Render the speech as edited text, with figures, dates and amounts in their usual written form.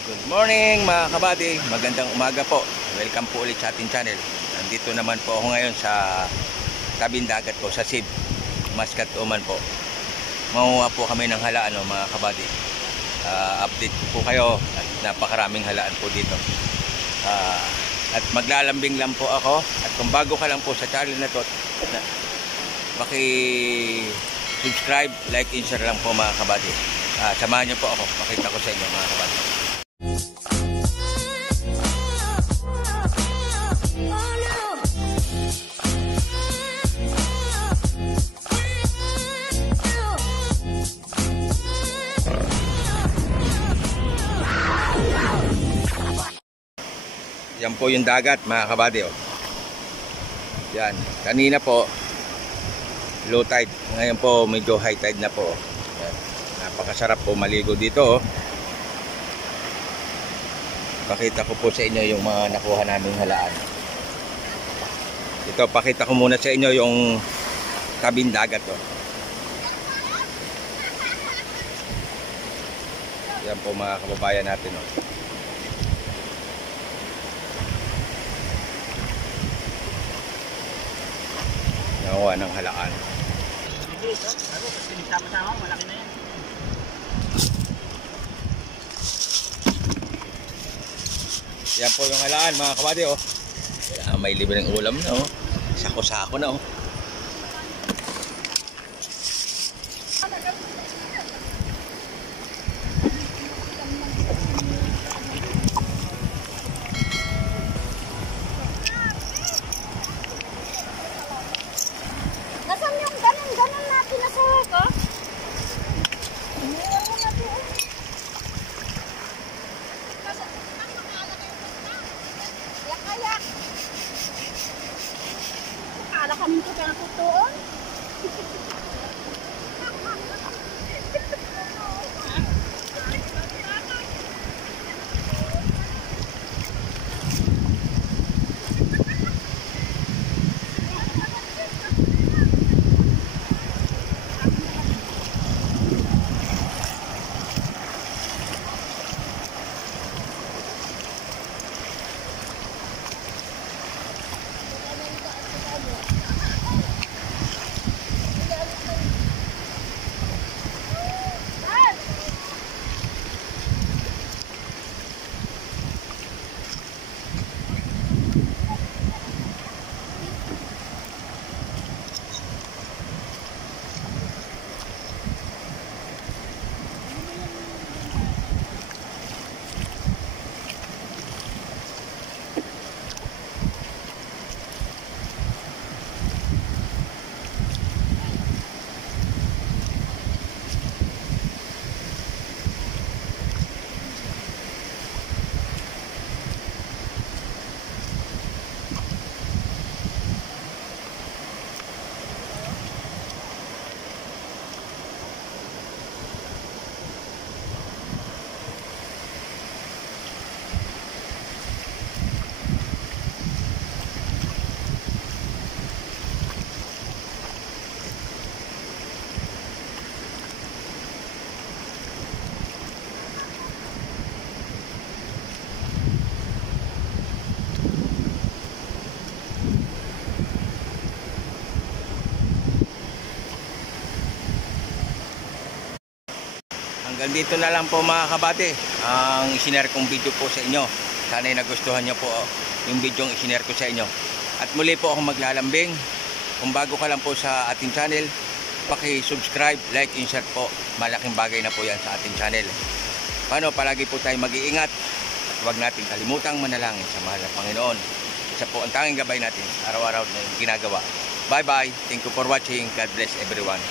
Good morning mga kabady, magandang umaga po. Welcome po ulit sa ating channel. Nandito naman po ako ngayon sa tabing dagat po sa Sib, Mascat Oman po. Manguha po kami ng halaan mga kabady. Update po kayo at napakaraming halaan po dito. At maglalambing lang po ako. At kung bago ka lang po sa channel na to, paki-subscribe, like, and share lang po mga kabady. Samahan niyo po ako, makita ko sa inyo mga kabady. Yan po yung dagat mga kabady. Yan, kanina po low tide, ngayon po medyo high tide na po. Yan. Napakasarap po maligo dito. Pakita ko po sa inyo yung mga nakuha naming halaan. Ito, pakita ko muna sa inyo yung tabing dagat. Yan po mga kababayan natin. Nakuha ng halaan. Sama-sama, malaki na yan. Yan po yung halaan mga kabady. May libreng ulam na. Sako-sako na. Nasaan yung ganun na pinasuha ko? Iniwan mo na doon. Yak-ayak. Akala kami ko pinakutuon. Hanggang dito na lang po mga kabady ang isinare kong video po sa inyo. Sana'y nagustuhan nyo po yung video yung isinare ko sa inyo. At muli po ako maglalambing. Kung bago ka lang po sa ating channel, paki-subscribe, like, and share po. Malaking bagay na po yan sa ating channel. Paano, palagi po tayo mag-iingat at huwag natin kalimutang manalangin sa mahal na Panginoon. Isa po ang tanging gabay natin araw-araw na yung ginagawa. Bye bye. Thank you for watching. God bless everyone.